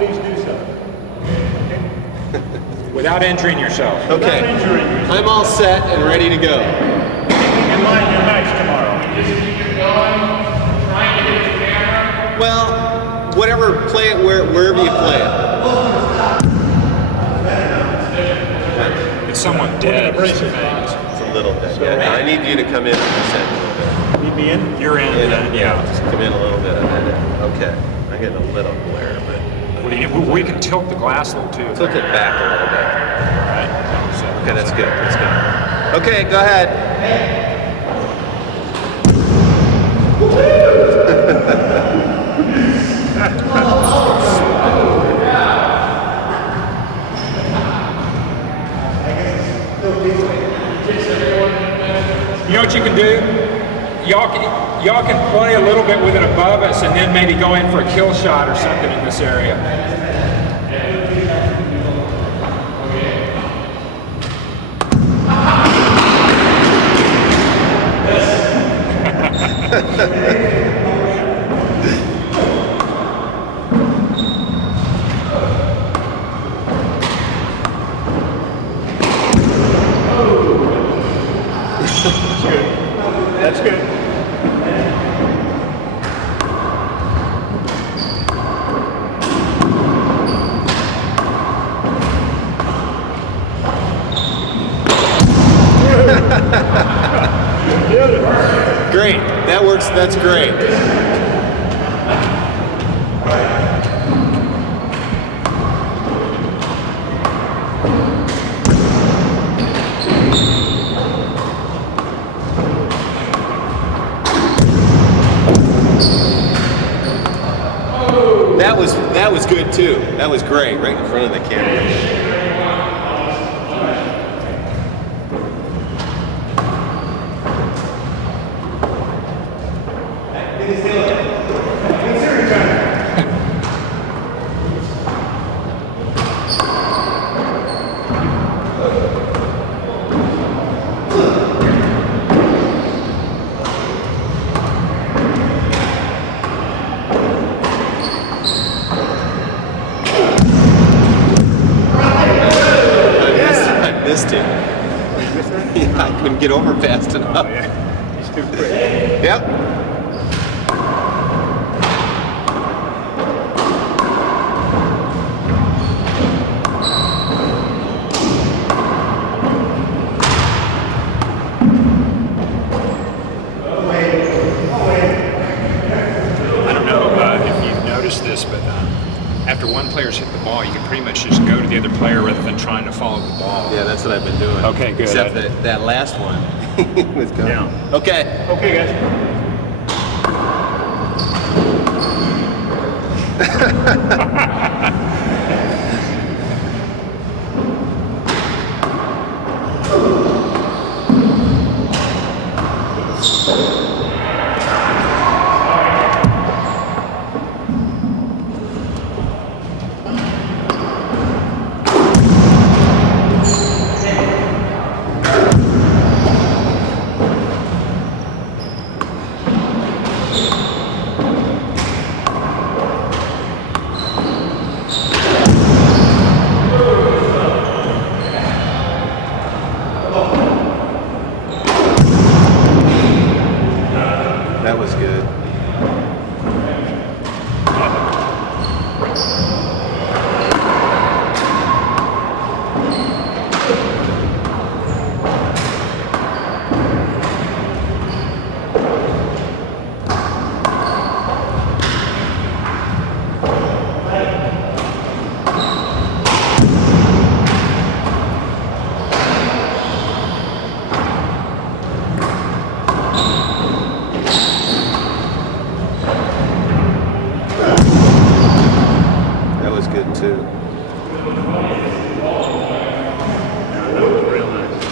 please do so. Without injuring yourself. Okay. Without injuring yourself. I'm all set and ready to go. Keeping in mind your match tomorrow. Well, whatever, play it wherever you play it. It's somewhat dead. Brace it. It's a little bit. Yeah, I need you to come in on this end a little bit. Need me in? You're in. Yeah. Just come in a little bit on that end. Okay. I'm getting a little glare, but We can tilt the glass a little too. tilt it back a little bit. Right. Okay, that's good. That's good. Okay, go ahead. You know what you can do? Y'all can play a little bit with it above us and then maybe go in for a kill shot or something in this area. That's good. Great. That works. That's great. That was good too. That was great, right in front of the camera. Yeah, I couldn't get over fast enough. Oh, yeah. He's too quick. Yep. I don't know if you've noticed this, but after one player's hit the ball, you can pretty much just go to the other player rather than trying to follow the ball. Yeah, that's what I've been doing. Okay, good. Except that last one was going. Yeah. Okay. Okay, guys. That was good. That was good too. That was real nice.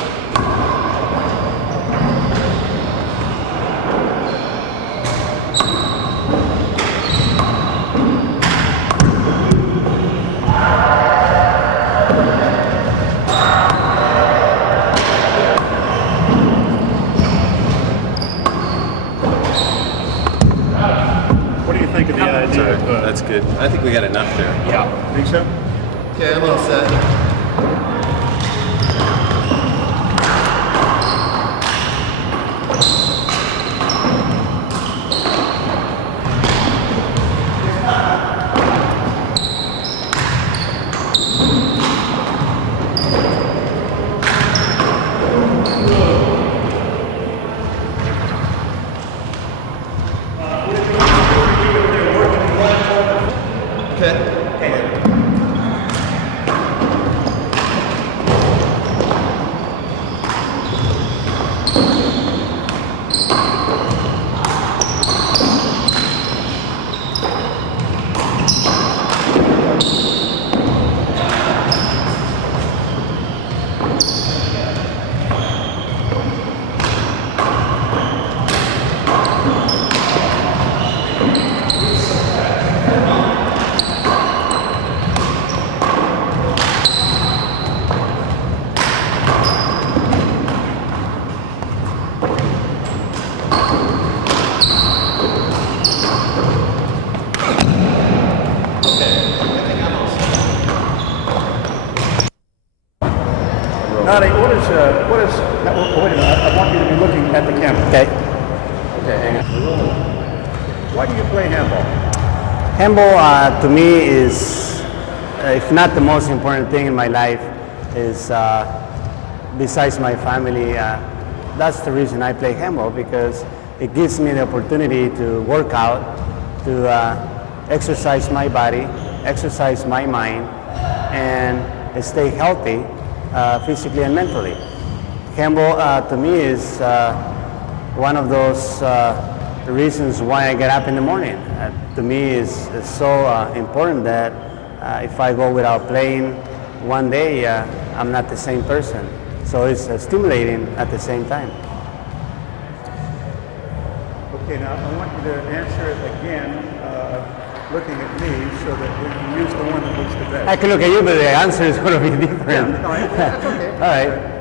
What do you think of the idea of That's good. I think we got enough there. Yeah. Think so? Okay, I'm all set. Naty, what is, wait a minute, I want you to be looking at the camera. Okay. Okay, hang on. Why do you play handball? Handball to me is, if not the most important thing in my life, is besides my family. That's the reason I play handball, because it gives me the opportunity to work out, to exercise my body, exercise my mind, and stay healthy physically and mentally. Handball to me is one of those reasons why I get up in the morning. To me is so important that if I go without playing one day, I'm not the same person. So it's stimulating at the same time. Okay, now I want you to answer it again, looking at me, so that we can use the one that looks the best. I can look at you, but the answer is going to be different. Yeah, no, that's okay. All right.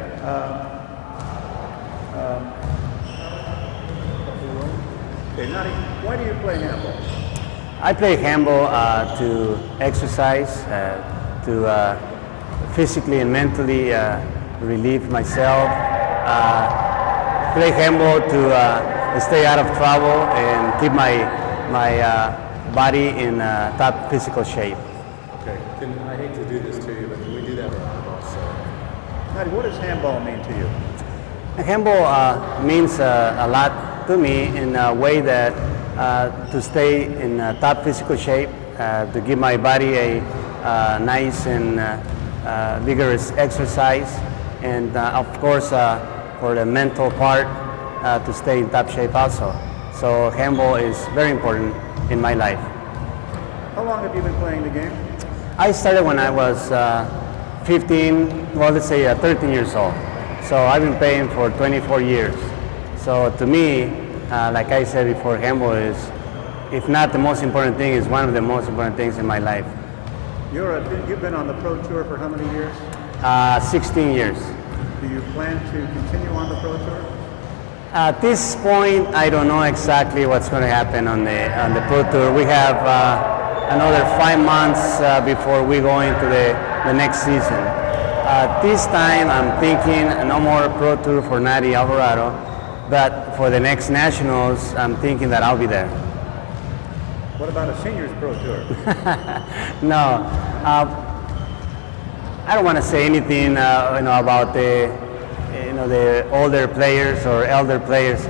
Okay, Naty, why do you play handball? I play handball to exercise, to physically and mentally relieve myself. Play handball to stay out of trouble and keep my body in top physical shape. Okay. I hate to do this to you, but can we do that with handball? Naty, what does handball mean to you? Handball means a lot to me in a way that to stay in top physical shape, to give my body a nice and vigorous exercise, and of course for the mental part, to stay in top shape also. So handball is very important in my life. How long have you been playing the game? I started when I was 15, well, let's say 13 years old. So I've been playing for 24 years. So to me, like I said before, handball is, if not the most important thing, is one of the most important things in my life. You've been on the pro tour for how many years? 16 years. Do you plan to continue on the pro tour? At this point, I don't know exactly what's going to happen on the pro tour. We have another 5 months before we go into the next season. This time, I'm thinking no more pro tour for Naty Alvarado, but for the next nationals, I'm thinking that I'll be there. What about a seniors pro tour? No, I don't want to say anything, about the older players or elder players.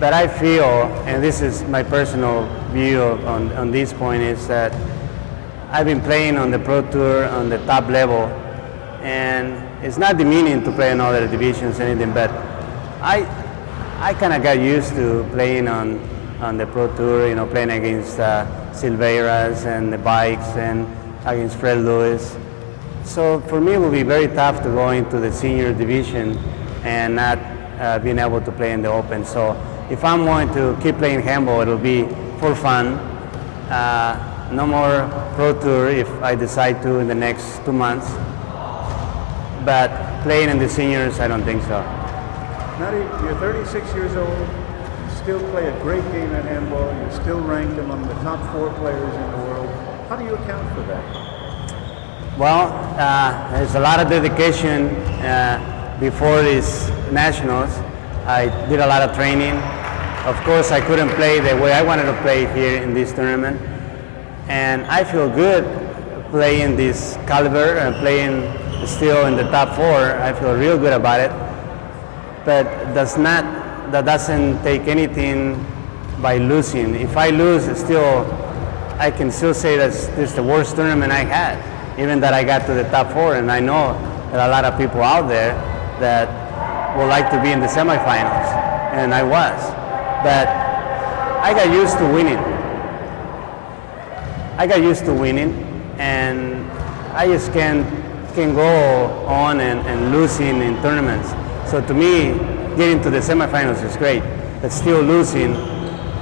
But I feel, and this is my personal view on this point, is that I've been playing on the pro tour on the top level, and it's not demeaning to play in other divisions or anything, but I kind of got used to playing on the pro tour, playing against Silveyras and the bikes and against Fred Lewis. So for me, it will be very tough to go into the senior division and not being able to play in the open. So if I'm going to keep playing handball, it'll be for fun. No more pro tour if I decide to in the next 2 months. But playing in the seniors, I don't think so. Naty, you're 36 years old, still play a great game at handball. You're still ranked among the top 4 players in the world. How do you account for that? Well, there's a lot of dedication before these nationals. I did a lot of training. Of course, I couldn't play the way I wanted to play here in this tournament. And I feel good playing this caliber and playing still in the top 4. I feel real good about it. But that doesn't take anything by losing. If I lose, I can still say that this is the worst tournament I had, even that I got to the top 4. And I know that a lot of people out there that would like to be in the semifinals, and I was. But I got used to winning. And I just can't go on and losing in tournaments. So to me, getting to the semifinals is great, but still losing,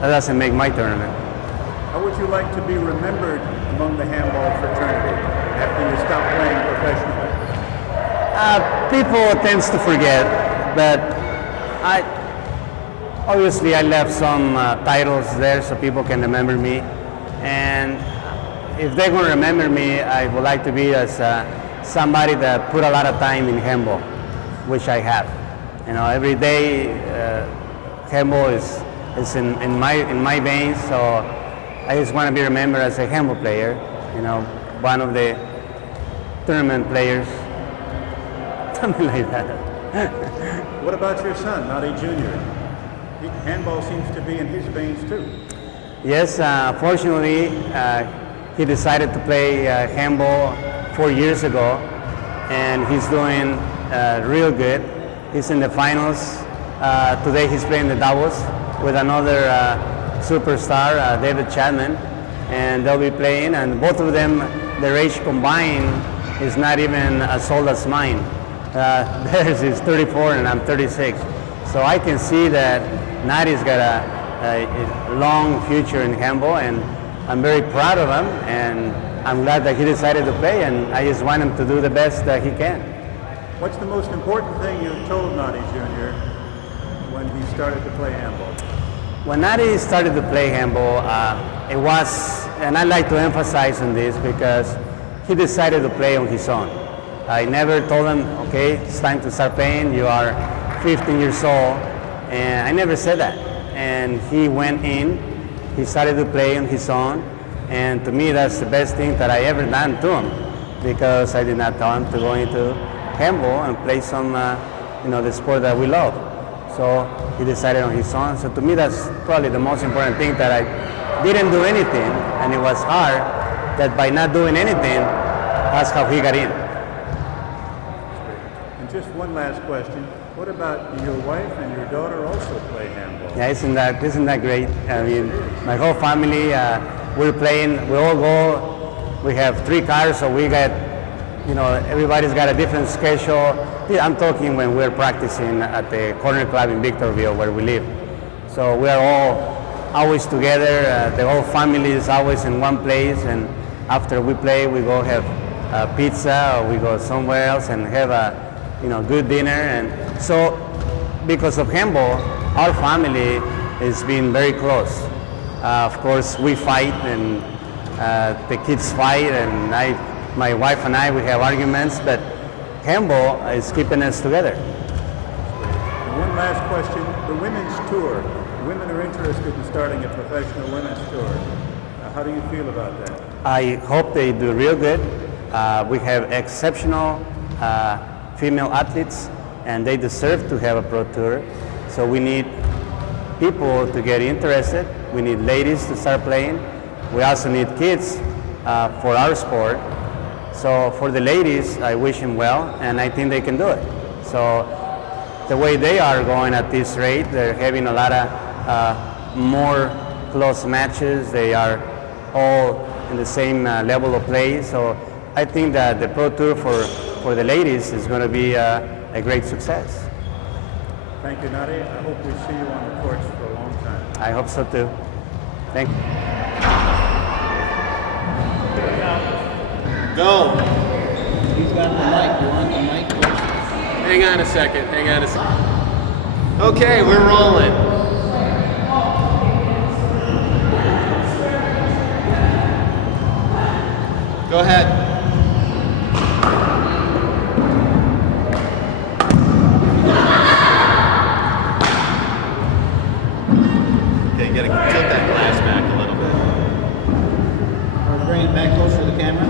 that doesn't make my tournament. How would you like to be remembered among the handball fraternity after you stop playing professionally? People tend to forget, but obviously I left some titles there so people can remember me. And if they're going to remember me, I would like to be as somebody that put a lot of time in handball, which I have. You know, every day handball is in my veins, so I just want to be remembered as a handball player, you know, one of the tournament players, something like that. What about your son, Naty Jr.? Handball seems to be in his veins too. Yes, fortunately, he decided to play handball 4 years ago, and he's doing real good. He's in the finals. Today he's playing the doubles with another superstar, David Chapman, and they'll be playing, and both of them, their age combined is not even as old as mine. Theirs is 34 and I'm 36. So I can see that Naty's got a long future in handball, and I'm very proud of him, and I'm glad that he decided to play, and I just want him to do the best that he can. What's the most important thing you told Naty Jr. when he started to play handball? When Naty started to play handball, it was, and I like to emphasize on this because he decided to play on his own. I never told him, okay, it's time to start playing, you are 15 years old, and I never said that. And he went in, he started to play on his own, and to me that's the best thing that I ever done to him, because I did not tell him to go into handball and play some, the sport that we love. So he decided on his own. So to me that's probably the most important thing, that I didn't do anything, and it was hard that by not doing anything, that's how he got in. And just one last question. What about your wife and your daughter also play handball? Yeah, isn't that great? I mean, my whole family, we're playing, we all go, we have 3 cars, so we got, everybody's got a different schedule. I'm talking when we're practicing at the corner club in Victorville where we live. So we are all always together, the whole family is always in one place, and after we play, we go have pizza, or we go somewhere else and have a good dinner. And so because of handball, our family has been very close. Of course, we fight, and the kids fight, and my wife and I, we have arguments, but handball is keeping us together. And one last question, the women's tour. Women are interested in starting a professional women's tour. How do you feel about that? I hope they do real good. We have exceptional female athletes, and they deserve to have a pro tour. So we need people to get interested. We need ladies to start playing. We also need kids for our sport. So for the ladies, I wish them well, and I think they can do it. So the way they are going at this rate, they're having a lot of more close matches. They are all in the same level of play. So I think that the pro tour for the ladies is going to be a great success. Thank you, Naty. I hope we see you on the courts for a long time. I hope so too. Thank you. Go. He's got the mic. You want the mic? Hang on a second. Okay, we're rolling. Go ahead. Okay, you gotta tilt that glass back a little bit. Or bring it back closer to the camera.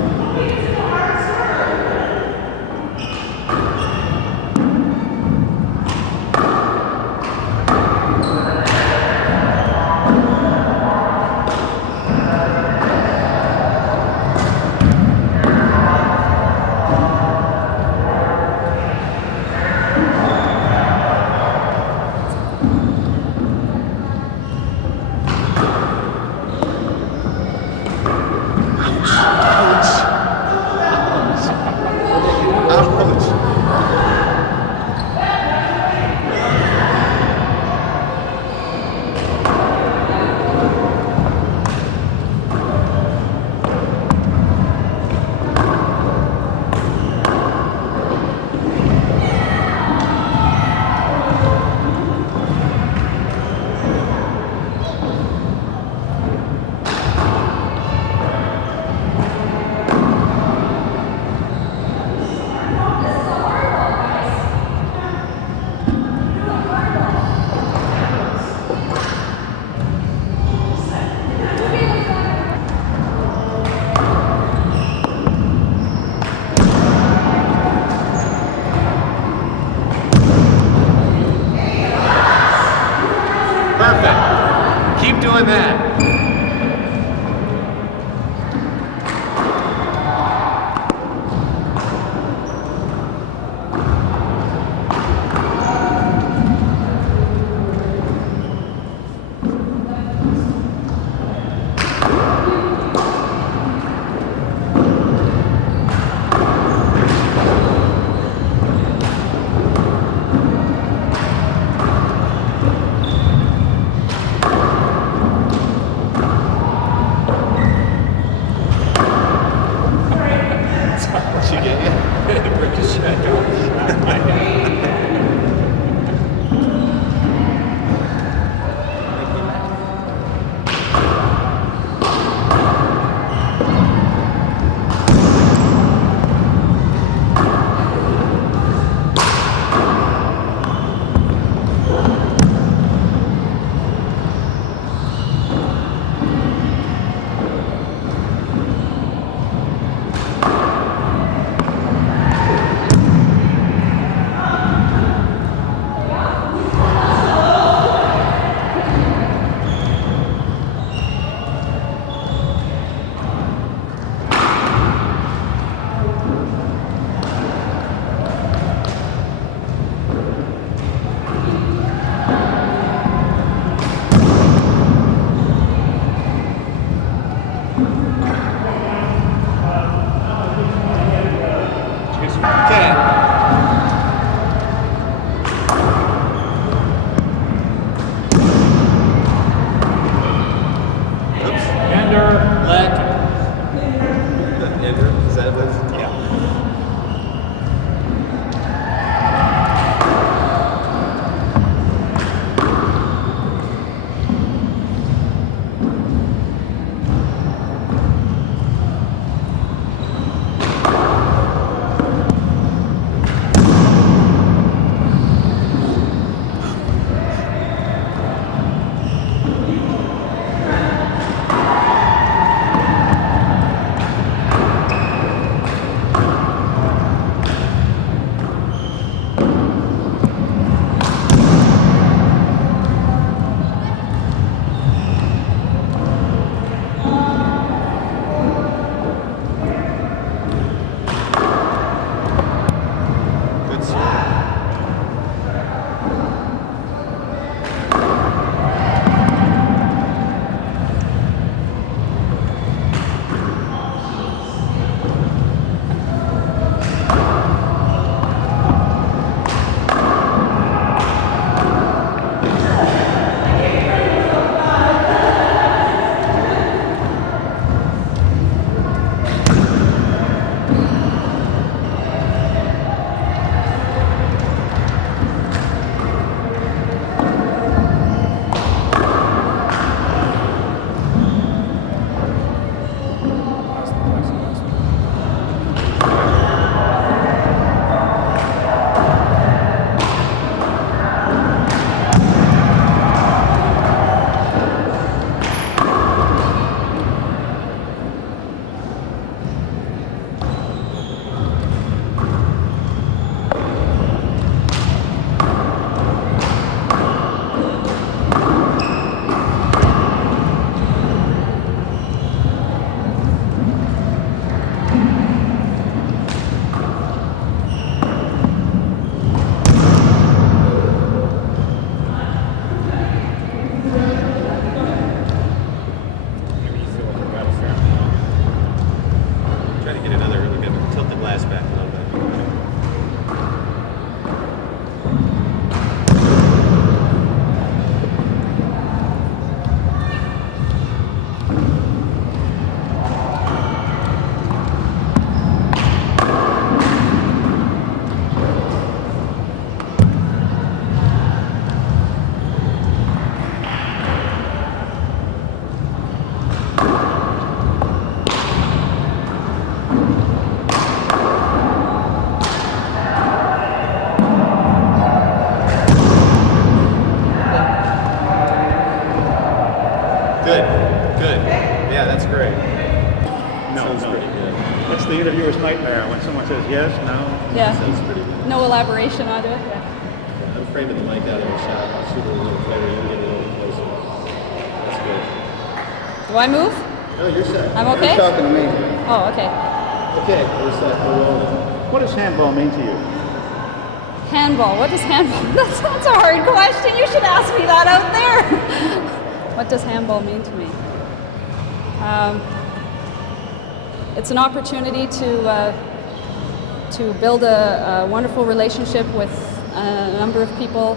Perfect. Keep doing that. the interviewer's nightmare when someone says yes, no. Yeah. That's pretty good. No elaboration on it. Yeah. I'm framing the mic out of the shot. I'll shoot it a little closer. You get a little closer. That's good. Do I move? No, you're set. I'm okay? You're talking to me. Oh, okay. Okay, we're set. We're rolling. What does handball mean to you? Handball. What does handball? That's a hard question. You should ask me that out there. What does handball mean to me? It's an opportunity to build a wonderful relationship with a number of people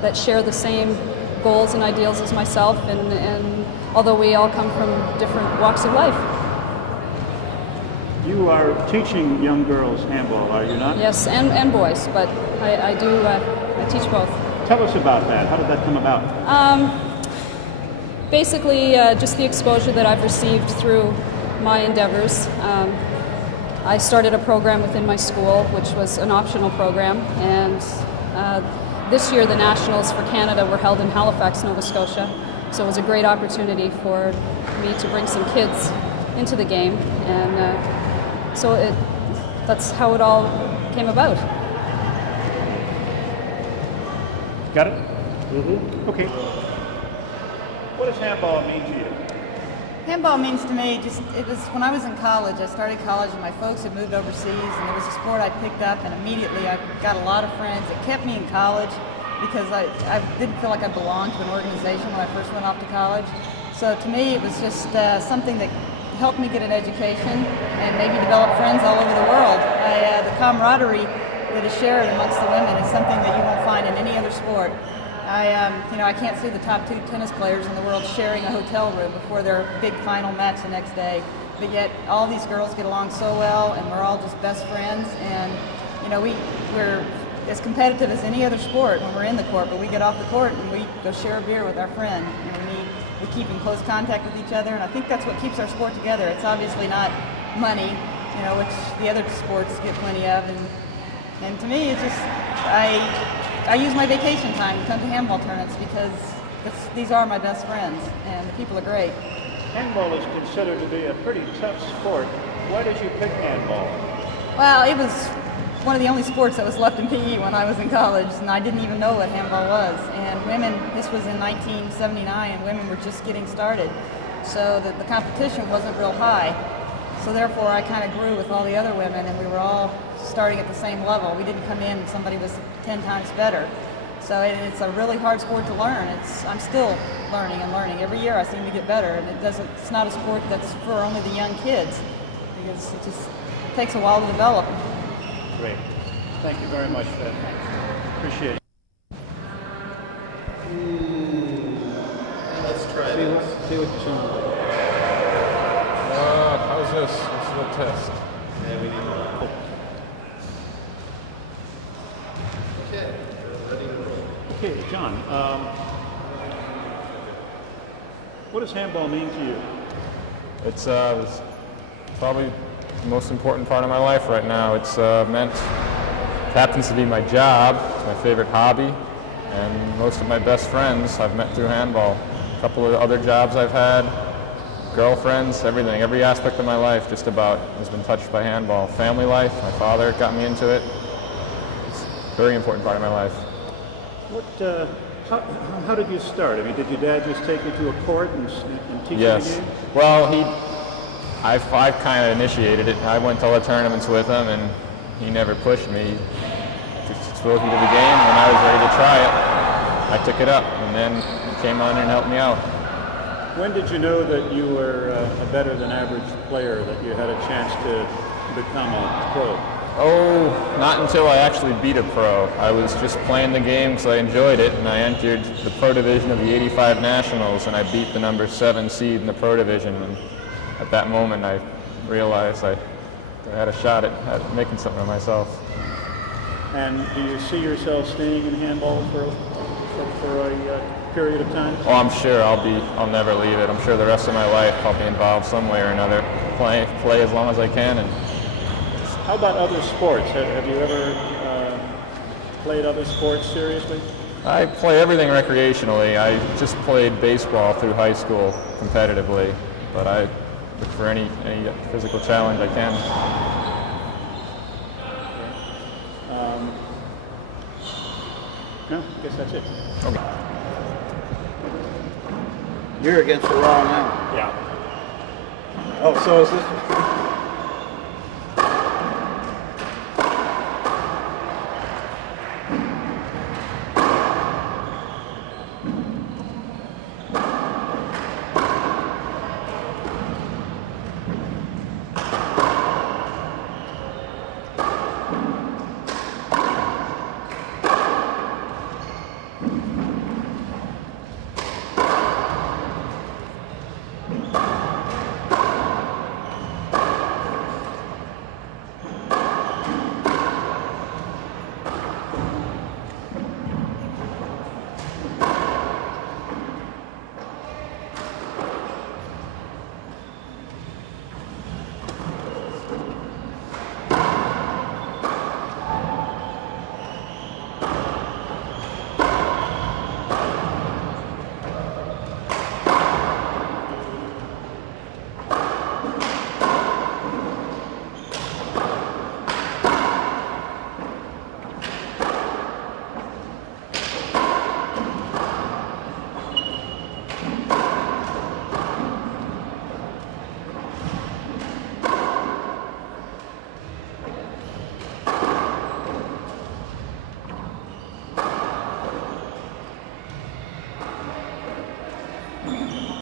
that share the same goals and ideals as myself, and although we all come from different walks of life. You are teaching young girls handball, are you not? Yes, and boys, but I teach both. Tell us about that. How did that come about? Basically, just the exposure that I've received through my endeavors. I started a program within my school, which was an optional program, and this year the Nationals for Canada were held in Halifax, Nova Scotia, so it was a great opportunity for me to bring some kids into the game, and so that's how it all came about. Got it? Mm-hmm. Okay. What does handball mean to you? Handball means to me it was when I was in college. I started college and my folks had moved overseas, and it was a sport I picked up, and immediately I got a lot of friends. It kept me in college because I didn't feel like I belonged to an organization when I first went off to college. So to me it was just something that helped me get an education and maybe develop friends all over the world. The camaraderie that is shared amongst the women is something that you won't find in any other sport. I can't see the top 2 tennis players in the world sharing a hotel room before their big final match the next day. But yet all these girls get along so well, and we're all just best friends. And we're as competitive as any other sport when we're in the court. But we get off the court and we go share a beer with our friend. We keep in close contact with each other, and I think that's what keeps our sport together. It's obviously not money, which the other sports get plenty of. And to me, it's just I use my vacation time to come to handball tournaments because these are my best friends, and the people are great. Handball is considered to be a pretty tough sport. Why did you pick handball? Well, it was one of the only sports that was left in PE when I was in college, and I didn't even know what handball was. And women, this was in 1979, and women were just getting started, so the competition wasn't real high. So therefore, I kind of grew with all the other women, and we were all starting at the same level. We didn't come in and somebody was 10 times better. So it's a really hard sport to learn. I'm still learning and learning. Every year I seem to get better, and it's not a sport that's for only the young kids, because it just takes a while to develop. Great. Thank you very much, Beth. Appreciate it. Let's try this. See what you sound like. How's this? This is a test. Yeah, we need more. Okay, ready to roll. Okay, John. What does handball mean to you? It's probably the most important part of my life right now. It happens to be my job, it's my favorite hobby, and most of my best friends I've met through handball. A couple of other jobs I've had, girlfriends, everything, every aspect of my life just about has been touched by handball. Family life, my father got me into it. It's a very important part of my life. How did you start? I mean, did your dad just take you to a court and teach Yes. you the game? Well, I kind of initiated it. I went to all the tournaments with him, and he never pushed me. He just exposed me to the game. When I was ready to try it, I took it up, and then he came on and helped me out. When did you know that you were a better than average player, that you had a chance to become a pro? Oh, not until I actually beat a pro. I was just playing the game because I enjoyed it, and I entered the pro division of the '85 Nationals, and I beat the number 7 seed in the pro division. And at that moment, I realized I had a shot at making something of myself. And do you see yourself staying in handball for a period of time? Oh, I'm sure I'll never leave it. I'm sure the rest of my life I'll be involved some way or another. Play as long as I can. And how about other sports? Have you ever played other sports seriously? I play everything recreationally. I just played baseball through high school competitively, but look for any physical challenge I can. No, I guess that's it. Okay. You're against the wrong man. Yeah. Oh, so is this